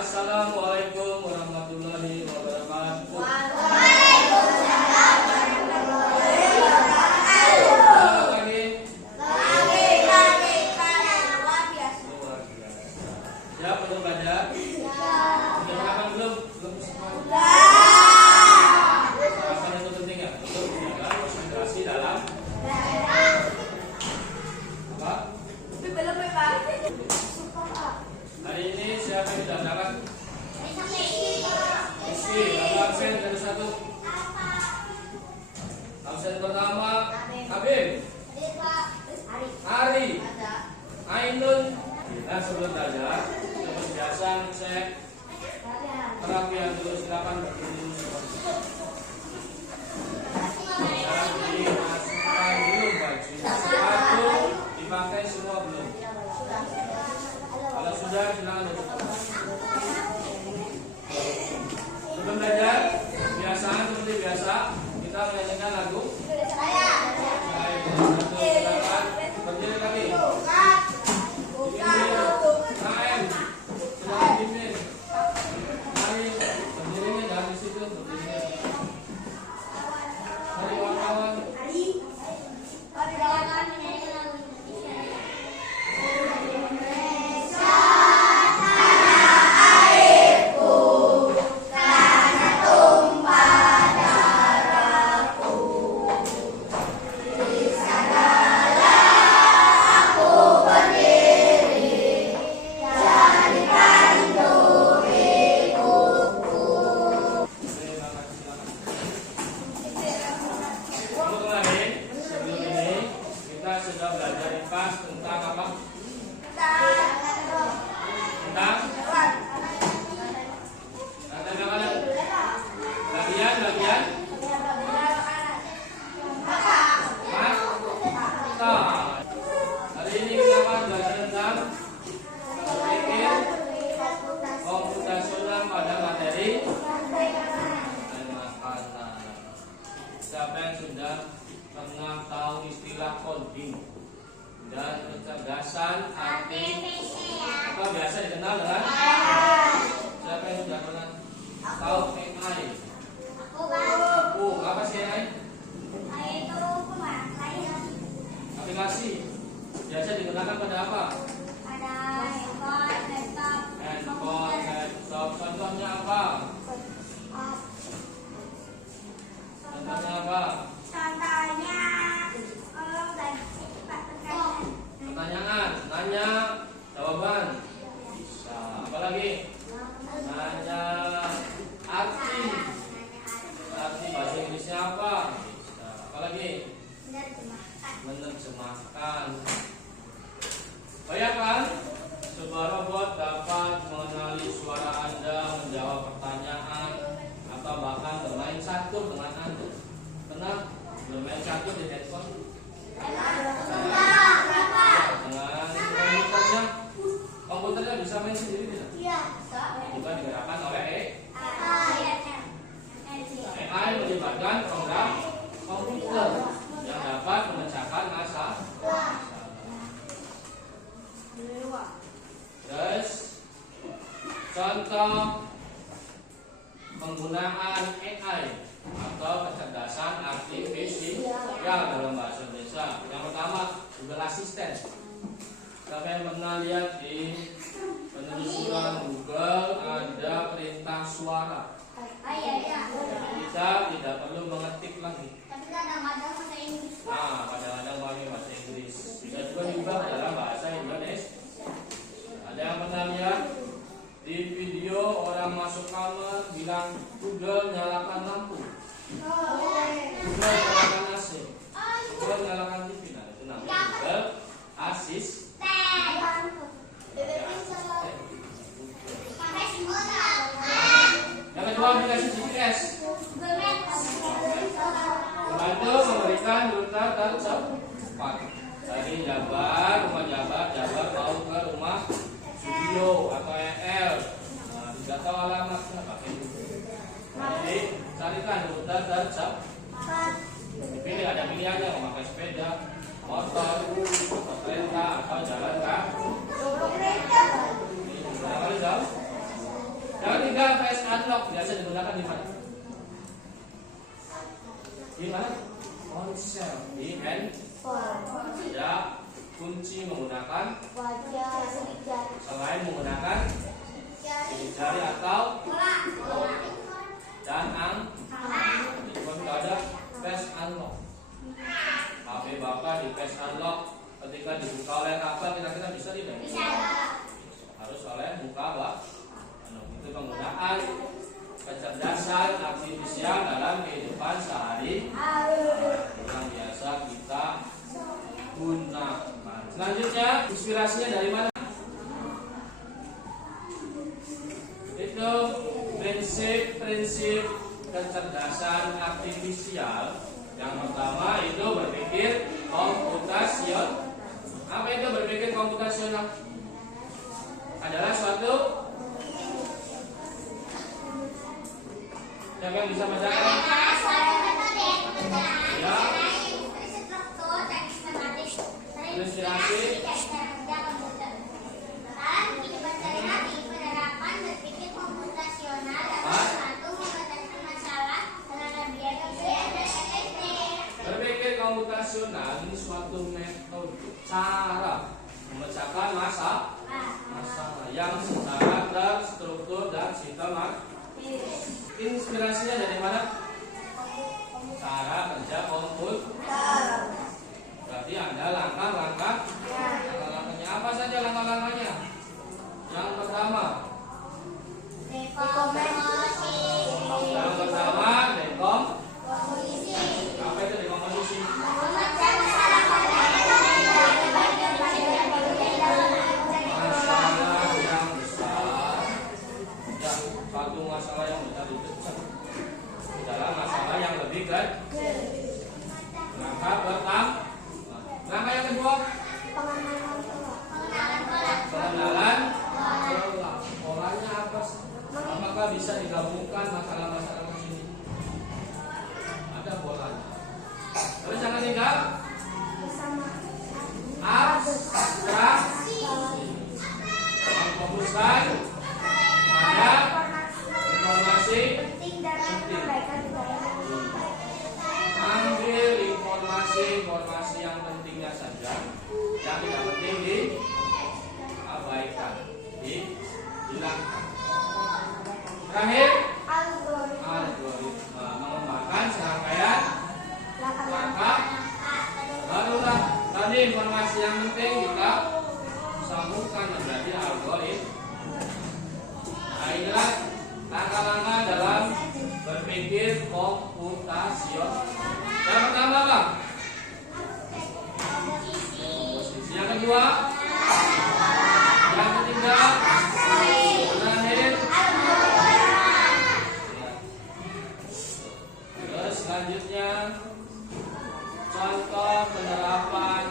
Assalamualaikum warahmatullahi wabarakatuh. Waalaikumsalam warahmatullahi wabarakatuh. Lagi luar biasa. Luar biasa. Siap untuk belajar? Sudah makan belum? Belum semua. Sarapan itu penting ya untuk menjaga konsentrasi dalam apa? Hari ini siapa yang sudah berangkat? Rizky, kalau absen dari satu. Absen pertama, Habib, Ari, Ainun. Nah, sebelum belajar, seperti biasa ngecek perapian dulu, silakan berdiri. Dan dimasukkan belum baju, sepatu dipakai semua belum? Kalau sudah, silakan duduk. Sebelum belajar, kebiasaan seperti biasa, kita menyanyikan lagu. Silakan berdiri lagi. Naem, silakan dimin. Mari berdirinya jangan di situ, berdiri. Mari kawan-kawan. Sudah belajar IPAS tentang apa? Tentang bagian mata. Hari ini kita akan belajar tentang berpikir komputasional pada materi makanan. Siapa yang sudah pernah tahu istilah coding dan kecerdasan artifisial? Apa biasa dikenal dengan? Siapa yang sudah pernah tahu AI? Aku. Apa sih AI? Aplikasi. Biasa digunakan pada apa? Handphone, laptop. Contohnya apa? Contohnya apa? Pertanyaan, nanya, jawaban. Bisa. Apa lagi? Nanya arti. Arti bahasa Inggrisnya apa? Bisa. Apa lagi? Menerjemahkan. Bayangkan sebuah robot dapat mengenali suara Anda, menjawab pertanyaan, atau bahkan bermain catur dengan Anda. Pernah bermain catur di handphone? Dengan komputernya bisa main sendiri tidak? Bukan digerakkan oleh AI melibatkan program komputer yang dapat memecahkan masalah. Terus contoh penggunaan AI atau kecerdasan artifisial dalam bahasa Indonesia. Yang pertama, Google Assistant. Siapa yang pernah lihat di penelusuran Google ada perintah suara? Kita tidak perlu mengetik lagi. Nah, kadang-kadang pakai bahasa Inggris. Bisa juga diubah dalam bahasa Indonesia. Ada yang pernah lihat di video orang masuk kamar bilang Google nyalakan lampu, Google nyalakan AC, Google nyalakan TV. Nah, itu namanya Google Assistant. Yang kedua, aplikasi GPS. Membantu memberikan rute tercepat dari Jabar, rumah Jabar mau ke rumah studio atau EL. Nah, tidak tahu alamatnya pakai Google. Jadi carikan rute tercepat. Dipilih, ada pilihannya mau pakai sepeda, motor, kereta atau jalan kaki. Berapa kali jauh? unlock biasa digunakan di mana? Di mana? Ponsel. Di handphone. Ya, kunci menggunakan selain menggunakan sidik jari atau dan di handphone ada flash unlock. HP Bapak di flash unlock ketika dibuka oleh apa kira-kira bisa tidak? Bisa. Harus oleh muka Pak. Itu penggunaan kecerdasan artifisial dalam kehidupan sehari yang biasa kita gunakan. Selanjutnya, inspirasinya dari mana? Itu prinsip-prinsip kecerdasan artifisial. Yang pertama itu berpikir komputasional. Apa itu berpikir komputasional? Adalah suatu siapa yang bisa bacakan? Ya. Ilustrasi. Berpikir komputasional ini suatu metode cara memecahkan masalah yang secara terstruktur dan sistematis. Inspirasinya dari mana? Cara kerja komputer. Berarti ada langkah-langkahnya. Apa saja langkah-langkahnya? Yang pertama, dekomposisi. Apa itu dekomposisi? Masalah yang besar. Ya, satu masalah yang besar dalam masalah yang lebih kecil. Langkah pertama. Langkah yang kedua, pengenalan pola. Polanya apa? Apakah bisa digabungkan masalah-masalah ini? Ada polanya. Terus yang ketiga, abstraksi. Memfokuskan pada informasi penting. Ambil informasi yang pentingnya saja, yang tidak penting diabaikan, dihilangkan. Terakhir, algoritma mengembangkan serangkaian langkah. Barulah tadi informasi yang penting kita sambungkan menjadi algoritma. Nah, inilah langkah-langkah dalam berpikir komputasional. Yang pertama apa? Komposisi. Yang kedua, yang ketiga, terakhir. Terus selanjutnya, contoh penerapan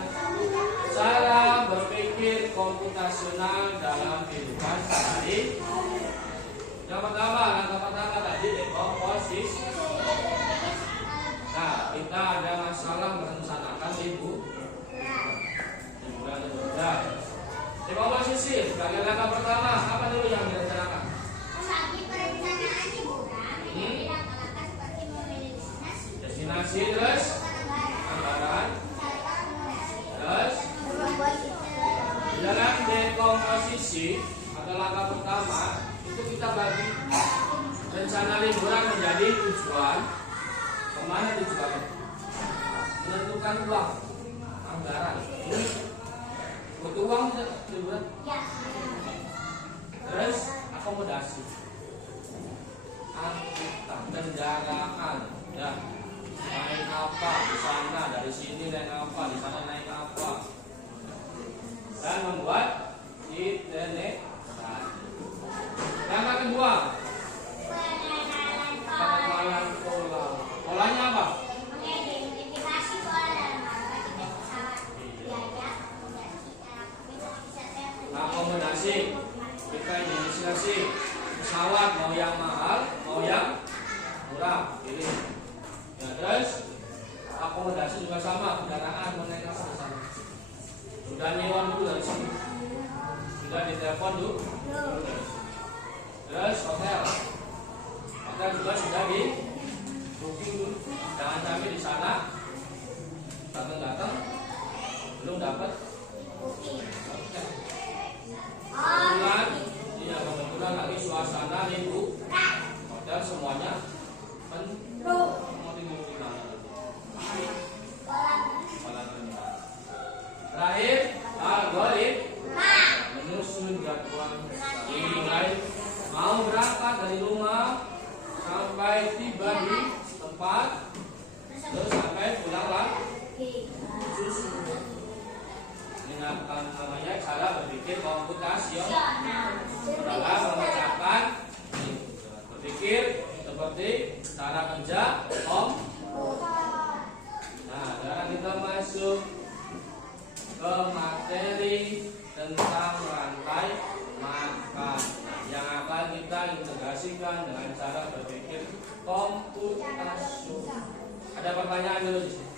cara berpikir komputasional dalam kehidupan sehari. Yang pertama, langkah pertama tadi dekomposisi. Nah, kita ada masalah merencanakan liburan kerja. Dekomposisi sebagai langkah pertama, apa dulu yang direncanakan? Membagi perencanaan liburan menjadi langkah-langkah seperti memilih destinasi, terus anggaran, terus dalam dekomposisi atau langkah pertama itu kita bagi rencana liburan menjadi tujuan. Kemana tujuannya? Menentukan uang, anggaran. Ini butuh uang liburan. Terus akomodasi, angkutan, kendaraan, ya. Naik apa di sana, dari sini naik apa, di sana naik apa, dan membuat itinerary. Langkah kedua, pengenalan pola. Polanya apa? mengidentifikasi pola dalam algoritma pesawat, biaya, akomodasi. Kita identifikasi pesawat mau yang mahal, mau yang murah, pilih. Ya, terus akomodasi juga sama, kendaraan mau naik apa di sana. Sudah nyewa dulu dari sini, sudah ditelepon dulu. Terus hotel, sampai tiba di tempat, terus sampai pulang lagi. Ini namanya cara berpikir komputasional dalam mengerjakan berpikir seperti cara kerja komputer. Nah, sekarang kita masuk ke materi tentang rantai makan yang akan kita integrasikan dengan cara berpikir komputasional. Ada pertanyaan dulu di sini.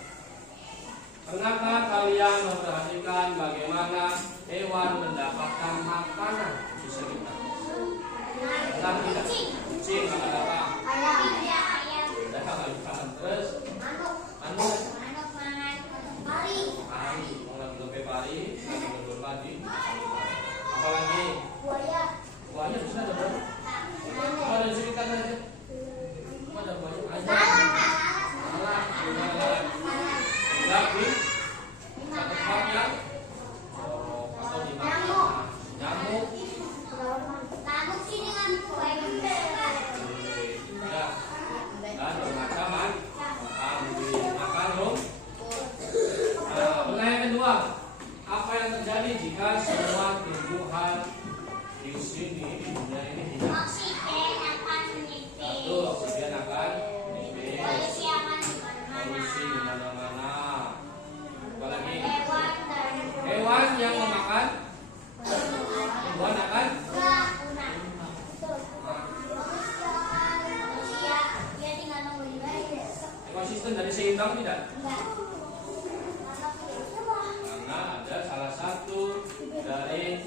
Pernahkah kalian memperhatikan bagaimana hewan mendapatkan makanan di sekitar? Pernah tidak? Kucing makan apa? Ayam. Terus manuk Pari. mau lagi lepe pari, lagi lebur padi. Apalagi Buaya. buahnya di sana ada berapa? Oh, ada di sekitar saja. Ada buahnya aja. Lalat, lagi satu tempat ya. Atau di mana? Nyamuk. Nyamuk sih dengan buaya gede. Ya. Dan bermacam makan rumput. Nah, pertanyaan kedua, apa yang terjadi jika semua tumbuhan di sini di dunia ini hilang? Oksigen akan menipis. Satu, oksigen akan menipis. Polusi akan di mana-mana. Polusi di mana-mana. Apalagi Hewan dan hewan yang memakan tumbuhan akan punah. Manusia dia tinggal nunggu di mana? ekosistem dari seimbang tidak? Enggak. Karena ada salah satu dari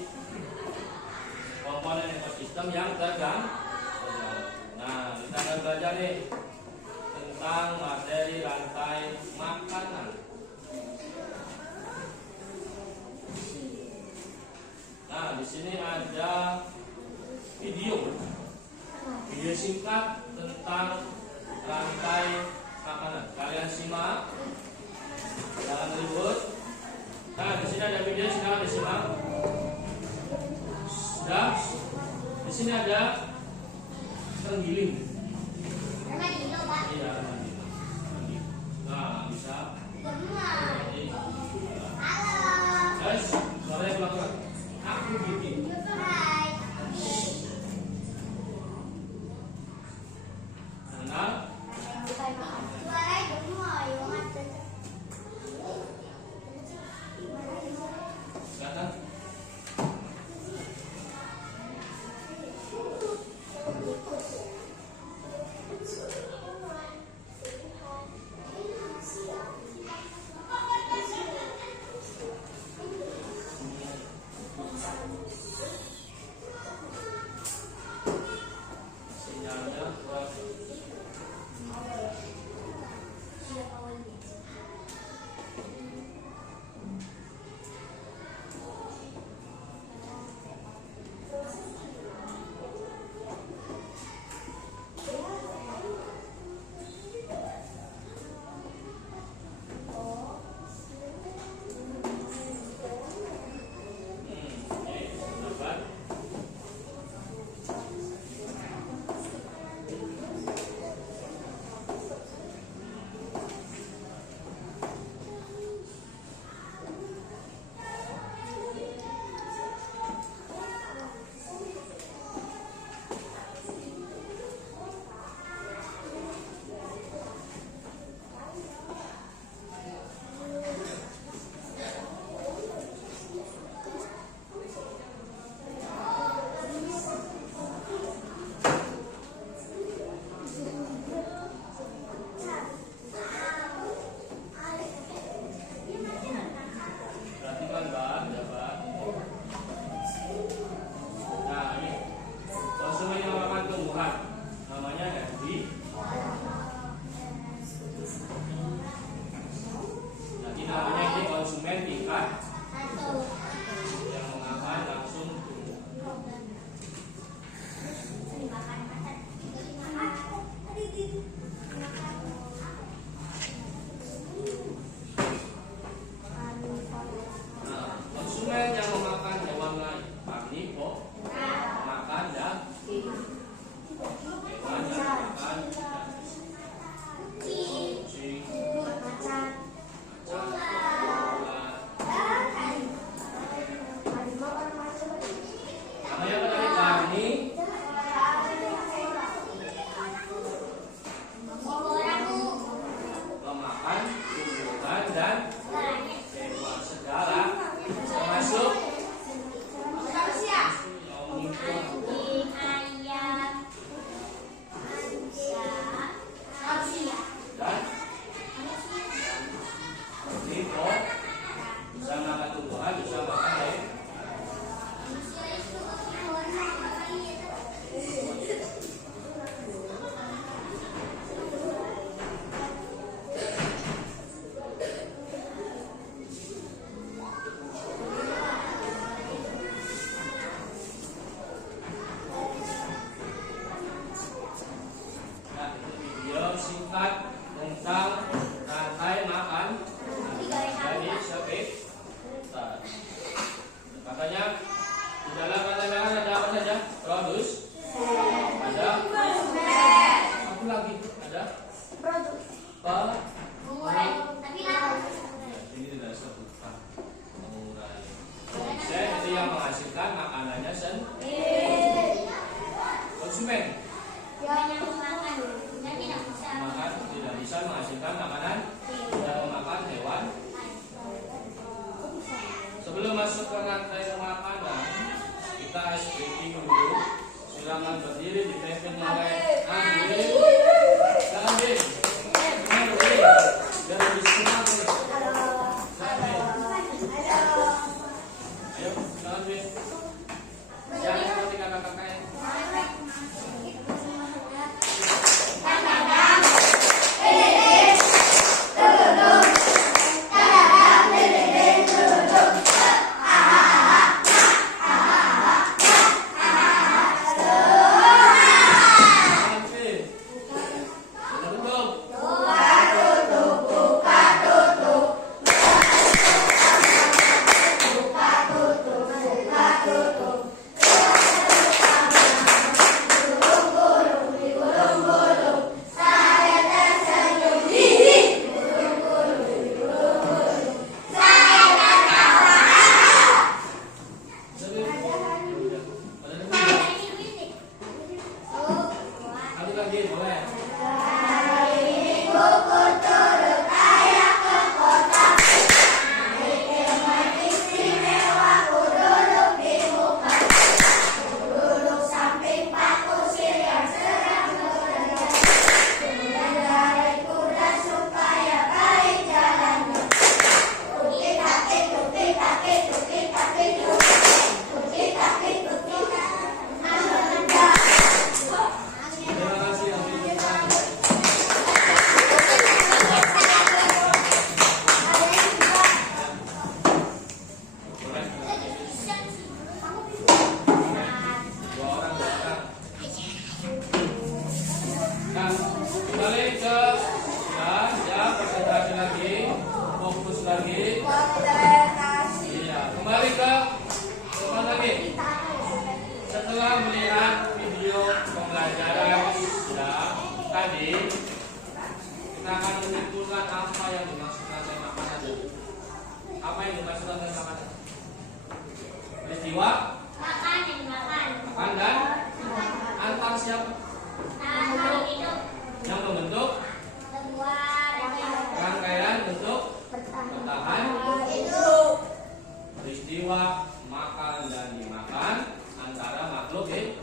komponen ekosistem yang terganggu. Nah, kita akan belajar nih tentang materi rantai makanan. Nah, di sini ada video singkat tentang rantai makanan. Kalian simak, jangan ribut. Nah, di sini ada video, silakan disimak. Sudah. Di sini ada terenggiling. Karena di Indo, Pak. Iya, terenggiling. Nah, bisa. Gemar. Jadi, Halo. guys, suaranya pelan-pelan. Aku bikin. Hai. Kenal? Suaranya gemar, ya, Mas. Silakan. konsumen. Yang memakan dan tidak bisa Makan tidak bisa menghasilkan makanan dan memakan hewan. Sebelum masuk ke rantai makanan, kita ice breaking dulu. Silakan berdiri dipimpin oleh Andri. Andri, biar lebih semangat. Ayo, Andri. Jangan seperti kakak-kakaknya. Kita akan menyimpulkan apa yang dimaksud rantai makanan. Apa yang dimaksud rantai makanan? Peristiwa makan dan makan. makan dan antar siapa? Makhluk hidup. Yang membentuk Sebuah rangkaian untuk bertahan hidup. peristiwa makan dan dimakan antara makhluk hidup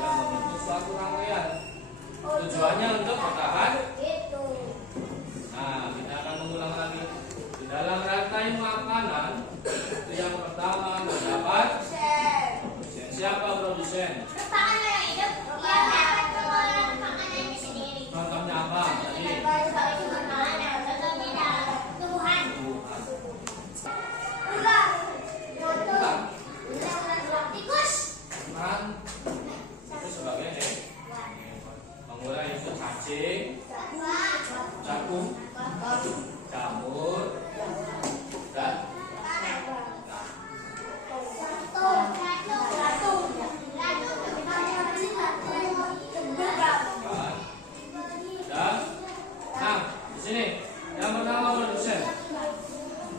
yang membentuk suatu rangkaian. Tujuannya untuk bertahan. Nah, kita akan mengulang lagi. Di dalam rantai makanan, itu yang pertama terdapat produsen. Siapa produsen? Merupakan yang hidup yang dapat mengolah makanannya sendiri. Contohnya apa? Tadi. Sebagai makanan, contohnya dalam tumbuhan. Ular, Bukan. tikus, Bukan. Itu sebagai pengurai itu cacing, jagung, jamur, dan nah, di sini yang pertama produsen.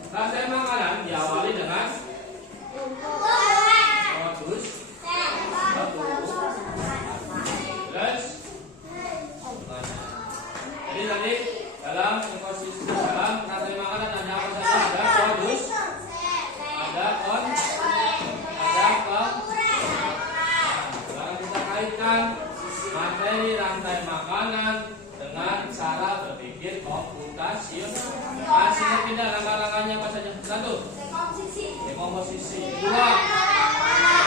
Rantai makanan diawali dengan produs, terus jadi tadi dalam ekosistem dalam rantai makanan ada apa saja? Ada produs, ada ada sekarang kita kaitkan materi rantai makanan dengan cara berpikir komputasional. Sehingga tidak langkah-langkahnya apa saja? Satu, dekomposisi. Dua,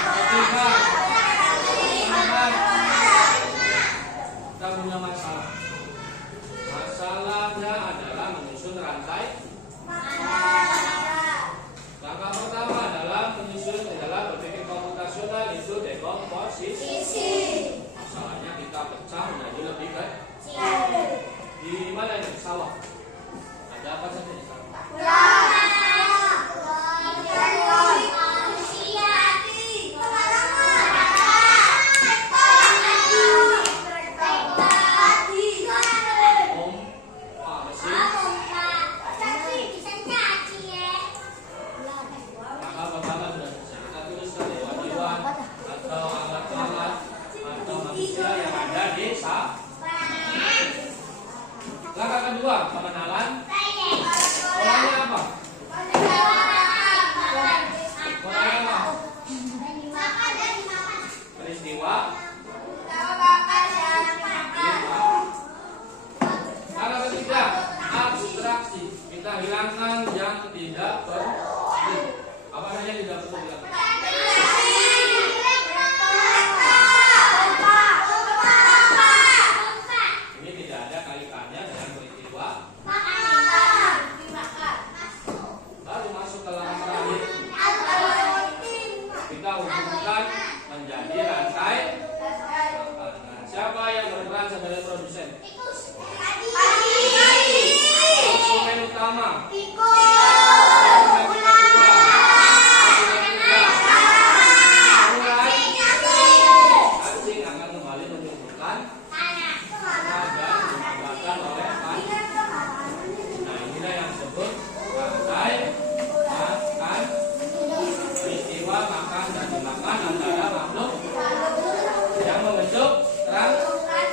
ketiga, empat. Kita punya masalah. Masalahnya adalah menyusun rantai. Langkah pertama adalah menyusun adalah berpikir komputasional, itu dekomposisi. Masalahnya kita pecah menjadi lebih kecil. Di mana ini? Sawah. Ada apa saja di sawah? menjadi Langkah kedua, pengenalan. Polanya apa? Polanya apa? Peristiwa. Langkah ketiga, abstraksi. Kita hilangkan yang tidak perlu. Apa saja yang tidak perlu hilangkan? Ini tidak ada kaitannya dengan peristiwa. Lalu masuk ke langkah terakhir. Kita hubungkan menjadi rantai makanan. Siapa yang berperan sebagai produsen? Konsumen utama. Anjing akan kembali menunjukkan dan dimanfaatkan oleh makan. Nah, inilah yang disebut rantai makan. Peristiwa makan dan dimakan antara makhluk yang membentuk rangkai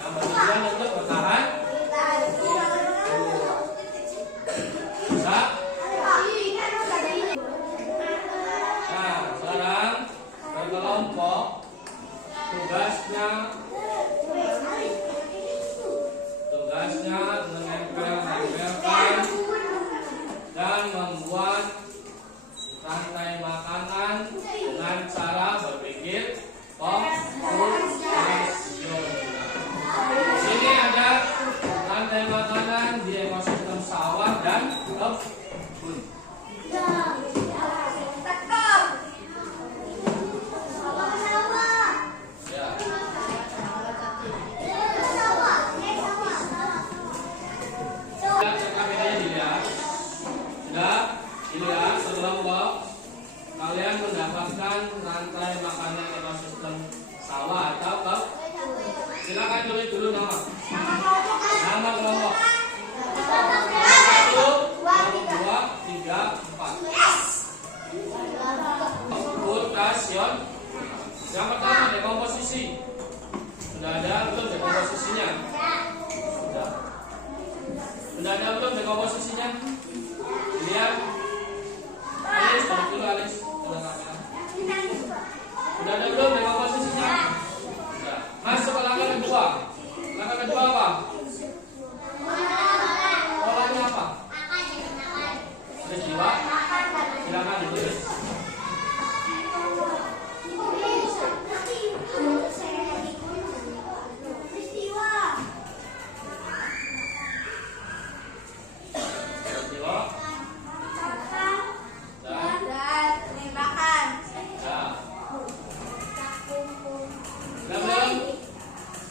yang bertujuan untuk bertahan. Bisa? Nah, sekarang berkelompok. Tugasnya menempelkan dan membuat rantai makanan dengan cara berpikir komputasional. Di sini ada rantai makanan di ekosistem sawah dan kebun. Ya. Bedanya dilihat. Sudah dilihat berkelompok. Kalian mendapatkan rantai makanan ekosistem sawah atau kebun. Silakan tulis dulu nama. Nama kelompok. 1, 2, 3, 4. Komputasion. Yang pertama dekomposisi. Sudah ada belum dekomposisinya? Sudah. Sudah ada belum dekomposisinya? Lihat. Alis, duduk dulu Alis. Sudah ada belum dekomposisinya? Sudah. Masuk ke langkah kedua. Langkah kedua apa? Polanya apa? Peristiwa. Silakan ditulis.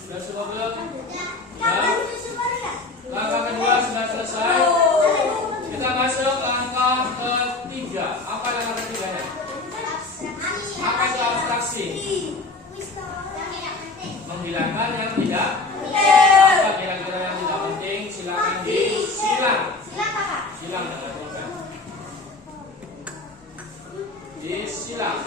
Sudah semua belum? Langkah kedua sudah selesai. Kita masuk langkah ketiga. Apa langkah ketiganya? Apa itu abstraksi? Menghilangkan yang tidak. Apa kira-kira yang tidak penting? Silakan disilang. Silang dengan pulpen. Disilang.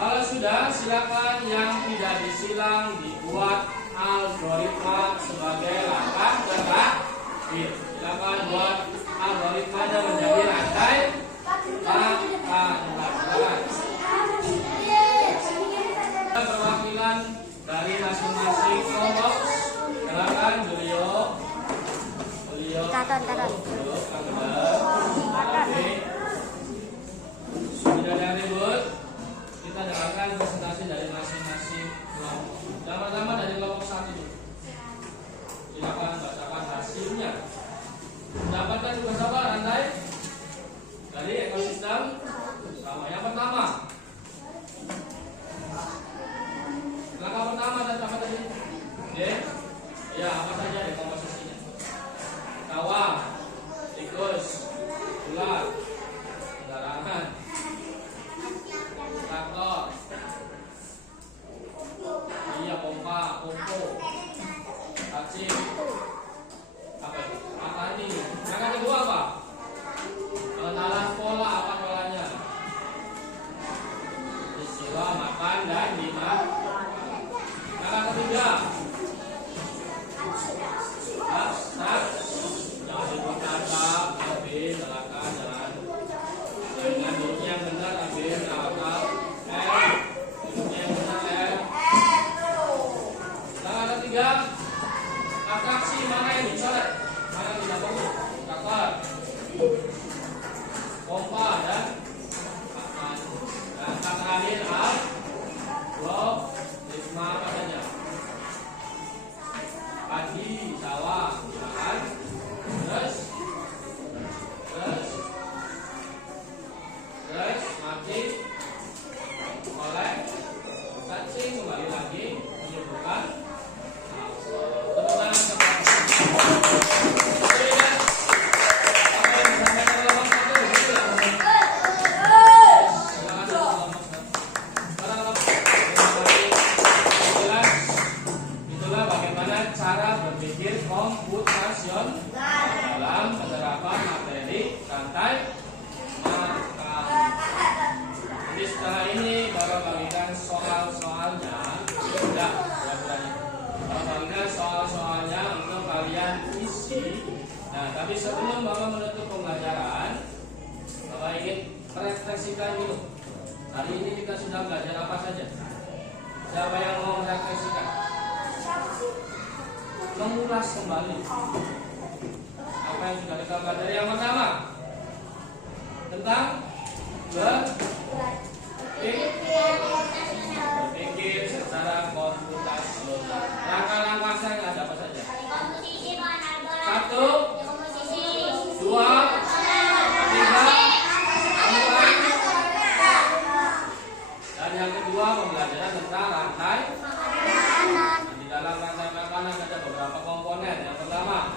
Kalau sudah, silakan yang tidak disilang dibuat algoritma sebagai langkah terakhir. Silakan buat algoritmanya menjadi rantai makanan. Perwakilan dari masing-masing kelompok. Silakan Julio. Sudah ada ribut. Kita dengarkan presentasi dari masing-masing kelompok. Pertama-tama dari kelompok 1 dulu. Silakan bacakan hasilnya. Mendapatkan tugas apa rantai dari ekosistem sama. Yang pertama, langkah pertama dan apa tadi? Ya, apa saja dekomposisinya? Kawang, tikus, ular, sembarangan, traktor, pompa, pompo, cacing, atraksi mana yang dicoret? Mana yang tidak bagus? Indikator, pompa dan kata terakhir blok risma apa saja? Padi, sawah, kan? Terus mati, oleh cacing, kembali lagi menyebutkan teman-teman itulah bagaimana cara berpikir komputasional dalam penerapan materi rantai makan. Jadi setelah ini baru bagikan soal-soalnya. Sudah pura-puranya. Baru bagikan soal-soalnya untuk kalian isi. Nah, tapi sebelum Bapak menutup pembelajaran, Bapak ingin merefleksikan dulu. Hari ini kita sudah belajar apa saja? Siapa yang mau merefleksikan? Mengulas kembali apa yang sudah kita pelajari. Yang pertama tentang berpikir secara komputasional. Langkah-langkah saya ada apa saja? Satu, dua, tiga, empat. Dan yang kedua pembelajaran tentang rantai makanan. Di dalam rantai makanan ada beberapa komponen. Yang pertama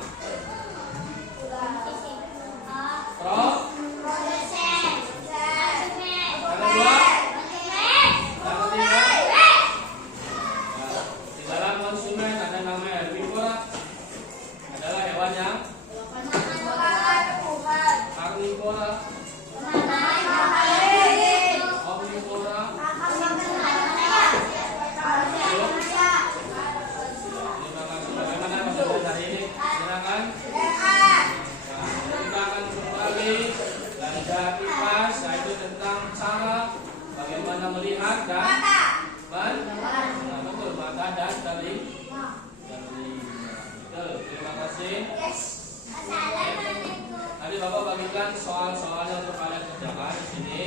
produsen. Yang kedua, yang ketiga, di dalam konsumen ada namanya herbivora, adalah hewan yang karnivora, omnivora. Terima kasih. Bagaimana pembelajaran hari ini? Silakan. Kita akan kembali belajar kipas, yaitu tentang cara bagaimana melihat dan betul, mata dan telinga. Betul. Terima kasih. Tadi Bapak bagikan soal-soalnya untuk kalian kerjakan di sini.